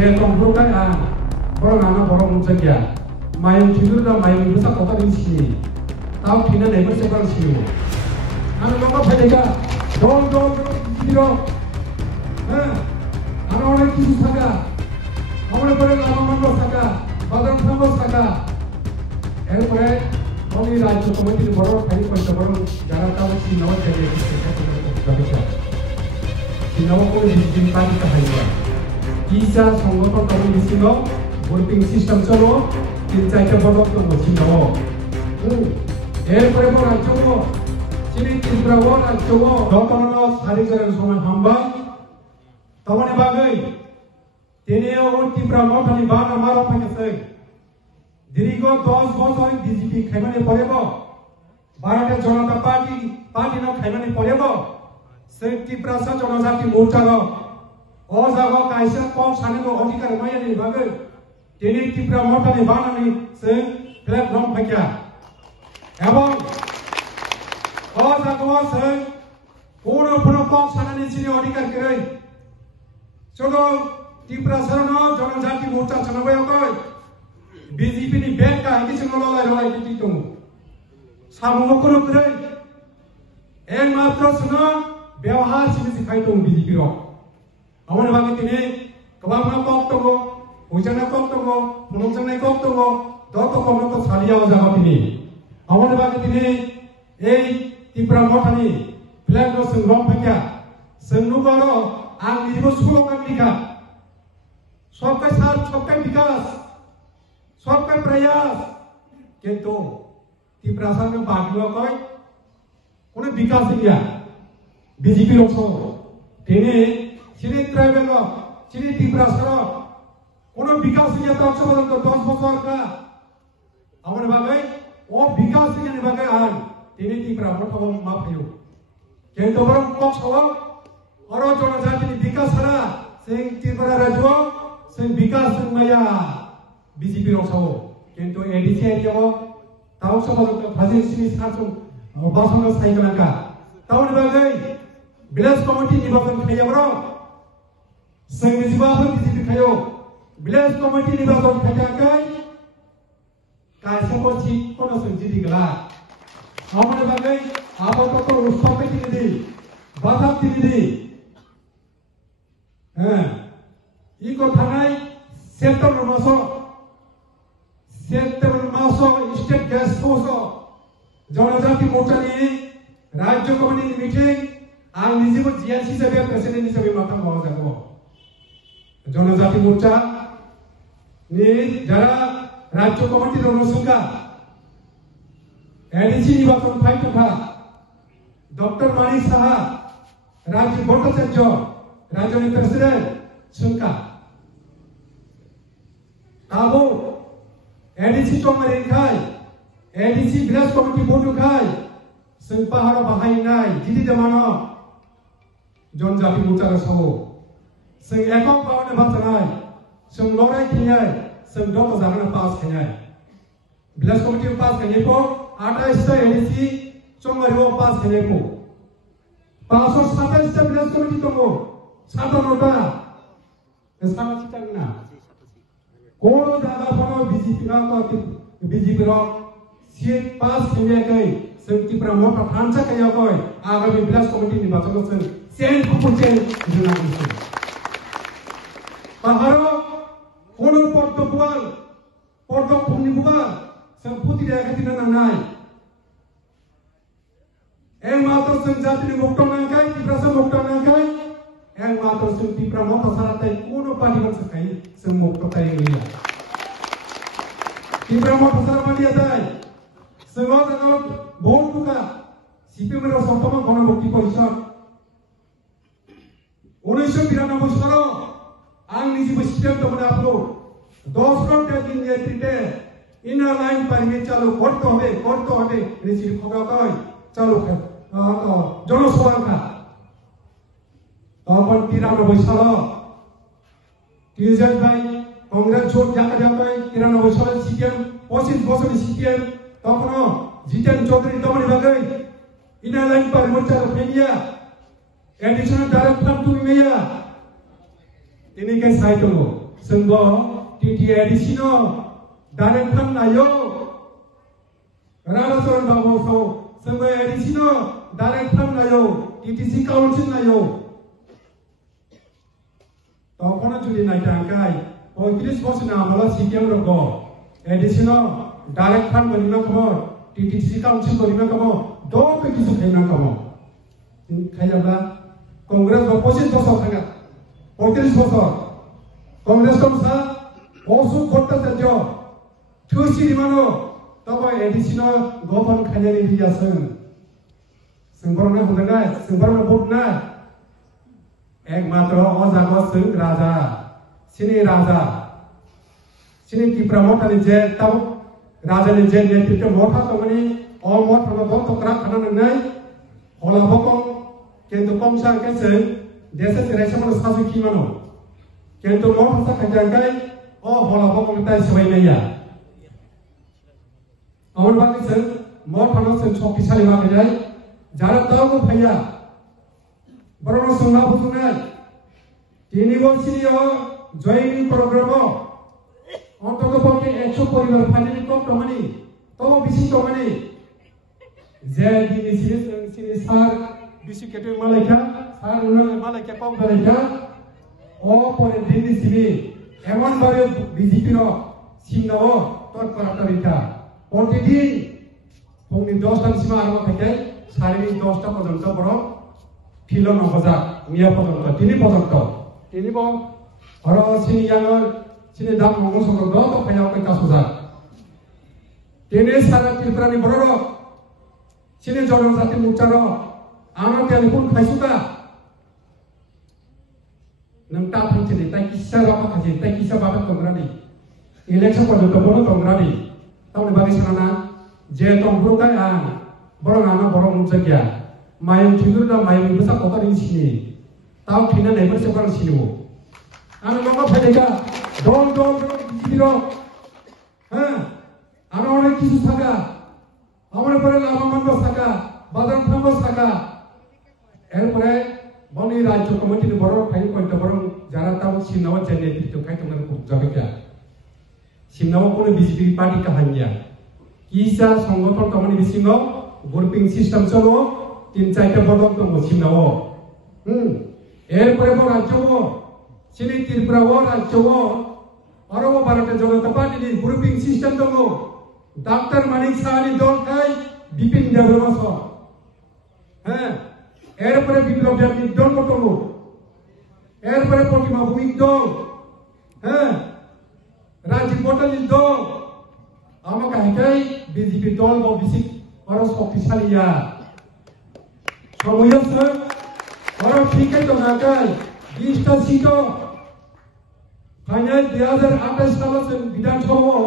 je tongfrukai borong ana borong mungsakia mayung tidur da mayung busa kota di sini tahu tina neighbor sekarang sini anu nongko pedega dong biro anu orang kisu saga amone pore lama mando saga badang sambo saga এরপরে আমি রাজ্য কমিটির বড় খালি করতে বড় যারা তাও সিনাও থেকে সিনাও করে দিন পানিতে হাইবা ইসা সংগঠন করি দিছিল ভোটিং সিস্টেম চলো তিন চারটা বড় তো সিনাও এরপরে বড় রাজ্য চিনি ত্রিপুরা রাজ্য দতন সারি করার সময় হামবাই তবনে বাগৈ তেনেও ত্রিপুরা মঠানি বানা মারো থাকেছে দীর্ঘ 10 বছর বিজেপি খাইমানে পড়েব ভারতের জনতা পার্টি ন খাইমানে পড়েব সেই ত্রিপুরা জনজাতি মোর্চার অজাগ কাইসা কম সানেব অধিকার মাইয়ানি বাগৈ তিনি ত্রিপুরা মঠানি বানানি সেই প্ল্যাটফর্ম ফাইকা এবং অজাগ সেই পুরো কম সানানি চিনি অধিকার করে শুধু ত্রিপুরা জনজাতি মোর্চা চালাবায় কয় BJP ni bank ka ini semua lolai kita itu, sama mukul kerja, matra semua bewahar sini sikai tu BJP ro. Awak ni bagi ini, kebab nak kau tunggu, hujan nak kau tunggu, penunjang nak kau tunggu, dua kau nak kau salia jawab ini. Awak ni bagi ini, Tirupura mota ni, plan ro semua pakai, semua karo, ang ibu sekolah kan nikah, सबका साथ सबका विकास सबका प्रयास किंतु ত্রিপুরা में party कोई कोने विकास दिया बीजेपी लोग सो तेने सिरी ट्राइबल लोग सिरी त्रिपुरा सरो कोने विकास दिया तो अच्छा बदल तो 10 बছর का हमने बागे वो विकास दिया ने बागे आन तेने त्रिपुरा मोटा वो माफ है किंतु बरम कॉक्स हो और जनजाति विकास हरा सिंह त्रिपुरा राज्य सिंह विकास मया BJP लोग सो किंतु एडीसी एरिया वो ताऊ सब लोग फाजिल सिमी सासु बासंग साइकल का ताऊ ने बागे विलेज कमिटी निबाबन खाया बरो संग निबाबन BJP खायो विलेज कमिटी निबाबन खाया काय सबको ठीक कोनो संजीदी गला हमने बागे आपको तो उसको पे दी बाधा दी इको थानाई सेप्टेम्बर मासो स्टेट गेस्ट हाउस जनजाति मोर्चा नि राज्य कमिटी मीटिंग आं निजेबो जीएससी हिसाबै प्रेसिडेंट हिसाबै माथां मावा जागो जनजाति मोर्चा नि जारा राज्य कमिटी रनसुंगा एडीसी निर्वाचन फाइटुखा डॉक्टर माणिक साहा राज्य भट्टाचार्य राज्य प्रेसिडेंट सुंका ताबो एडीसी चोमरेन खाय एडीसी विलेज कमिटी बोर्ड खाय जों पाहाराव बाहायनाय गिदिर जमानो जनजाति मोर्चा सो जों एকক बावने बाथनाय जों लराय खिनाय जों दत जागोन पास खिनाय विलेज कमिटी पास खिनायखौ 28 टा एडीसी चोमरेव पास खिनायखौ 527 टा विलेज कमिटी दङ 57 टा साना चितागना कोनो दादा पनो बीजेपी रो सीट पास खिने गई संति प्रमोट फांसा कया गई आगामी विलेज कमिटी निर्वाचन जों सेन फुचे जुना पाहारो कोनो पर्दो फुंनि बुवा संपुति रेखाथिना नांनाय एकमात्र जों जातिनि मुक्त नांगाय टिप्रासा मुक्त नांगाय एकमात्र जों टिप्रा मत साराताय कोनो पार्टी मानसखाय जों मुक्त थाय गैया टिप्रा मत सारामानि आदाय जों भोट बुका सीपीएम रो सप्तम गणभक्ति परिषद 1992 सालाव आं निजेबो सीपीएम दमोन आपको 10 घंटा दिन नेतृत्वे इनार लाइन पार्टी चालू करते হবে ऋषि खगा कय चालू जनसभा তখন 93 সাল টিজেড ভাই কংগ্রেস ছোট জায়গা 93 সালে সিপিএম 25 বছর সিপিএম তখন জিতেন চৌধুরী দমনি বাগৈ ইনা লাইন পার মোর্চা ফেমিয়া এডিশনাল ডাইরেক্টর তুমি মেয়া তিনি কে সাইতলো जोंबो TTADCनो डाइरेक्ट खालामनायो राजाचरण बाबुखौ जोंबो ADCनो डाइरेक्ट खालामनायो TTC काउन्सिल नायो तखनो जुदि नायथांखाय 35 बोसोरनि आमोलाव CPM रखो ADCनो डाइरेक्ट खालामबोनो खबर TTC काउन्सिल बोनो खबर दो किछु खायना खबर खायाब्ला कांग्रेस 25 बोसोर थांगा 35 बोसोर कांग्रेस कमसा असु भट्टाचार्य थोसिरिमानो तब ADCनो गठन खायनानि बियासों जोंबरनो होननाय जोंबरनो भोटना एकमात्र अजागो जों राजा सिनि त्रिपुरा मथानि जे तब राजानि जे नेतृत्व मथा तमनि अ मथनो दो तक्रा खाना नंनाय हलाबको केन्तु कमसा केसे देशे जिरायसमनो सासुखि मानो केन्तु मथा खायजांगाय अ हलाबको मथाय सबायनाया अमन बागै जों मथनो जों शक्तिशाली माखाय जारा दावो फैया बरनो सोंना बुथुमनाय इउनिभार्सिटीआव जयनिं प्रग्रामाव अन्ततपक्षे 100 परिवार फाइनाली कम दंमोन तो बिसि दंमोन जे दिनैसिम जों सिनि सार बिसि केटे मालायखा सार मालायखा कम जालायखा अ परे दिनैसिम एमन भाबे बीजेपी रो सिमनाव तत्परतारिखा प्रतिदिन फुंनि 10 टासिम आरम्भ थाखाय सारि 10टा पर्यन्त बर फिल्ड नबजा मिया पर्यन्त तिनि पर्यन्त तिनि ब हर सिनि याङर सिनि दाम मंगल संग तो फैयाव कै कासुजा तिनि सारा त्रिपुरानि बर सिनि जनजाति मुचार आनो टेलिफोन खायसुका नों ता थांथिनि ताइ किसा राखा खाजि ताइ किसा बाबा तंग्रानि इलेक्शन पर्यन्त बनो तंग्रानि तावनि बागै साना जे तंग्रुकाय आं बरङाना बरं मुजगिया मायं थिगुरदा मायं बुसा कतारिं सिनि ताव थिना नायबर से बरं सिनिबो आं नंगा फायदेगा दल बिदिरो आं अनेक किसु थाका आमरे परे लामा मानबो थाका बाजार थांबो थाका एरपरे बनि राज्य कमिटिनि बर फाइ पइन्ट बर जारा ताव सिमनाव जेने दितो खाय तंगन जाबेका सिमनाव कोन बीजेपी पार्टी काहानिया किसा संगठन तमनि बिसिङाव ग्रुपिंग सिस्टम चलो 3-4टा बदल दङ सिमनाव एरपरे ब राज्यव सिनि त्रिपुराव राज्यव अरब Bharatiya Janata party grouping system दङ डॉक्टर मानिक साहानि दल खाय बिपिन देबरमास एरपरे बिप्लब देबनि दल दङ एरपरे प्रतिमा भूमिक दल राजीव पटेलनि दल आमाका हाय बीजेपी दल ब बिसि और शक्तिशालिया समयसो और ठीकै दंगाय 20टा सीटो फाइनल 2028 सालाव जों विधानसभायाव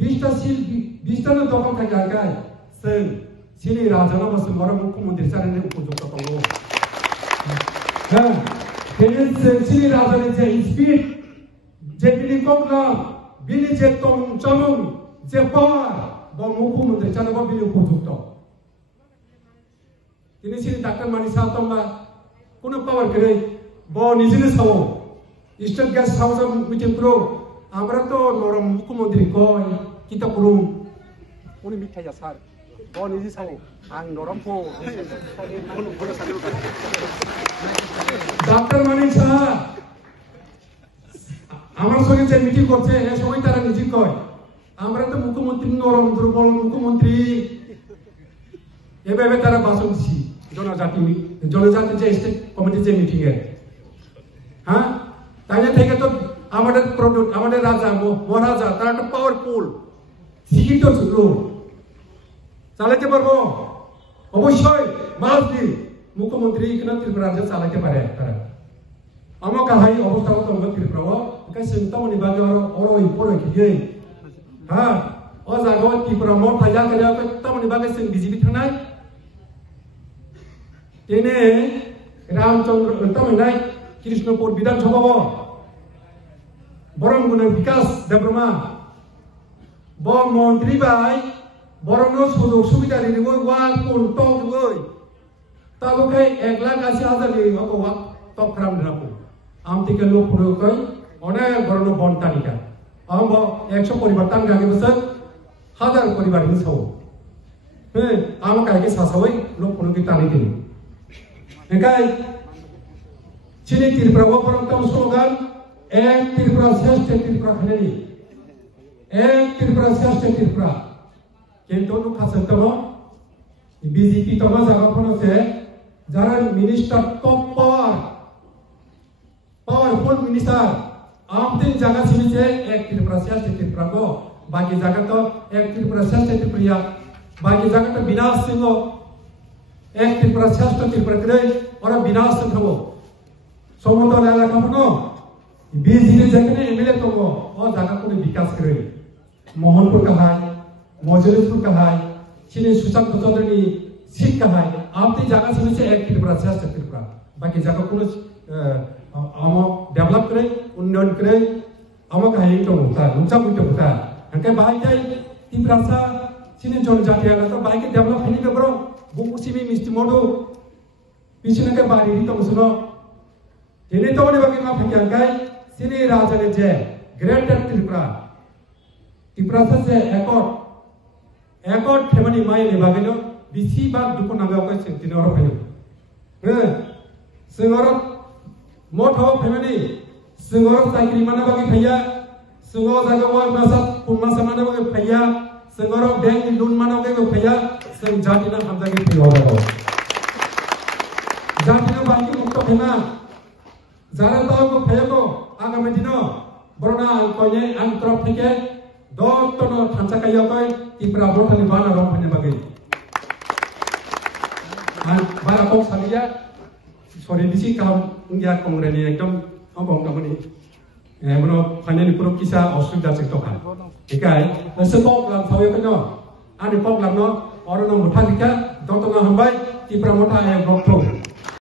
20टा सीट 20टा दखल थागाय जों सिनि राजानाव बसुमतारी मुख्यमंत्री जानायनि उपयुक्त दङ बेनि जों सिनि राजानि जे स्पिड जे बिनि कग्लाम बिनि जे तम चमन जे पावर ब मुख्यमंत्री जानोबो बिनि उपयुक्त दिनै सिनि डाक्टर मानि साहा तंबा कोनो पावर गैयै ब निजिनो सावो state guest house meeting pro आमरा तो नरम मुख्यमंत्री कय किता पुरुम उनि मिथाया सार ब निजि सावो आं नरम पो डाक्टर मानि साहा আমার সঙ্গে যে মিটিং করছে এ সময় তারা নিজে কয় আমরা তো মুখ্যমন্ত্রী নরম দুর্বল মুখ্যমন্ত্রী এভাবে তারা ভাষণ দিচ্ছি জনজাতি যে স্টেট কমিটি যে মিটিং এ হ্যাঁ তাইলে থেকে তো আমাদের প্রোডাক্ট আমাদের রাজা মহারাজা তারা একটা পাওয়ারফুল শিক্ষিত লোক চালাতে পারবো অবশ্যই মাঝদি মুখ্যমন্ত্রী এখানে ত্রিপুরা রাজ্য চালাতে পারে তারা আমাকে হাই অবস্থা তো Tripura kasi tamani bagi orang orang kiye ha oza go Tripura mo thaya kaya tamani bagi sing BJP thanai tene Ramchandra tamani nai Krishnapur Bidhan Sabha borong guna Vikas Debrama bo montri bai borong no sujog subida ri go wa pun to go tabo kai 1,80,000 ni ko wa top ram rapo am tike lok pro kai অনেক বড় বন তালিকা আম 100 পরিবার টান গাগে বছর 1000 পরিবার হিংসাও হ্যাঁ আম কাকে সাসাওই লোক কোনো কি টানি দিন একাই চিনি ত্রিপুরা ওপরন্তম স্লোগান এক ত্রিপুরা শ্রেষ্ঠ ত্রিপুরা খানেনি এক ত্রিপুরা শ্রেষ্ঠ ত্রিপুরা কিন্তু নুখাসন্তম বিজেপি তমা জায়গাফোনছে যারা minister top powerful minister Amte जगह सिमिचे एक त्रिपुरा श्रेष्ठ त्रिपुरा को बाकी जगह तो एक त्रिपुरा श्रेष्ठ त्रिपुरा बाकी जगह तो विनाश सिंहो एक त्रिपुरा श्रेष्ठ त्रिपुरा करे और विनाश सिंहो सोमतो लाला कपनो बीजेपी जगह एमएलए तो वो और जगह को विकास करे मोहनपुर का है मौजूदपुर का है चिनी सुशांत चौधरी सीट का है आमते जगह सिमिचे एक त्रिपुरा श्रेष्ठ त्रिपुरा बाकी जगह को आमो डेवलप करे उन्नयन करे आमो कहीं तो होता ऊंचा बुद्ध होता हंके बाइक जाए त्रिपुरा सा चिनी जनजाति आला तो बाइक डेवलप है नहीं करो वो उसी में मिस्टी मोड़ो पीछे के बारी तो सुनो जिन्हें तो उन्हें बाकी माफ किया गया चिनी राजा ने जे ग्रेटर त्रिपुरा से एकॉर्ड फेमनी माय ने बाकी लो बिसी बार दुको नागा को चिंतित और भाई सिंगर मोठो फेमिली सिंगर साइकिल माना बाकी भैया सिंगर जागा वो मासा पुन्ना समाना बाकी भैया सिंगर बैंक लोन माना बाकी भैया सिंग जाति ना हम जाके भैया हो जाति ना बाकी मुक्त फेमा जारा तो को भैया को आगा में दिनो बरोना कोने अंतरफ থেকে 10 टन ठांचा काया को त्रिपुरा बोथानि बाना रंग फने बाकी आन बारा को सालिया सॉरी दिसी काम उंगिया कमरेनि एकदम अबंग कामनि मनो फाइनाली पुरो किसा असुविधा से तो खा एकाय से पॉपलाम सावे कनो आनि पॉपलाम नो अरनो मुठा दिका दतंगा हमबाय त्रिपुरा मोठा ए ब्लक